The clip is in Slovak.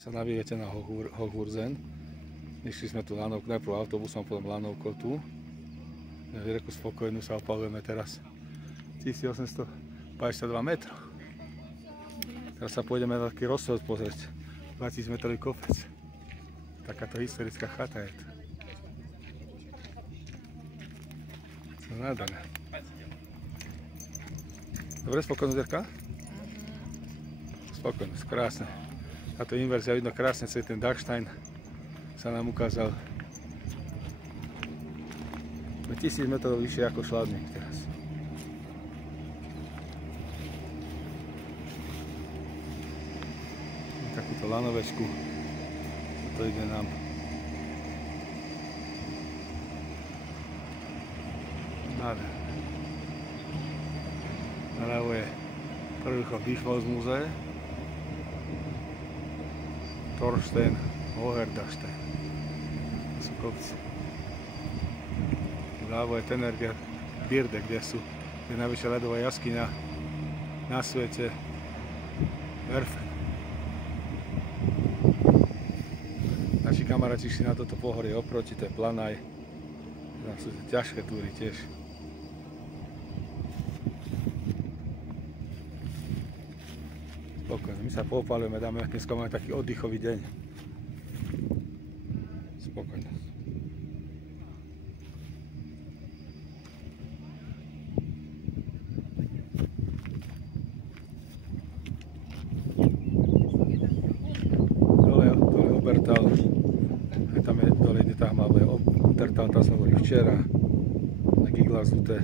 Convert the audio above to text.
Sa nabíjete na Hochhurzen. Išli sme tu lanovkou, najprv autobusom, potom lanovkou tu. Na rieku Spokojnú sa opalujeme teraz 1852 metrov. Teraz sa pôjdeme na taký rozsud pozrieť. 20 metrový kopec. Takáto historická chata je tu. Nádherné. Dobre, Spokojnú zerka? Spokojnosť, krásne. Táto inverzia vidno krásne, celý ten Dachstein sa nám ukázal. 1000 metrov vyššie ako Šladník teraz. Takúto lanovečku. To ide nám. Nádherné. Naľavo je prvý chod Bischofsmuseum. Torstein, Hoherdachstein. To sú kopci. Vľavo je Tenerge Birde, kde je najvyššia ľadová jaskyňa na svete. Werfen. Naši kamaráti šli na toto pohorie oproti, to je Planaj. Tam sú ťažké túry tiež. Spokojne, my sa poopalujeme, dneska máme taký oddychový deň. Spokojne. Dole je Obertal, tam je dole, kde tam máme Obertal, tam sme boli včera, na Giglasute.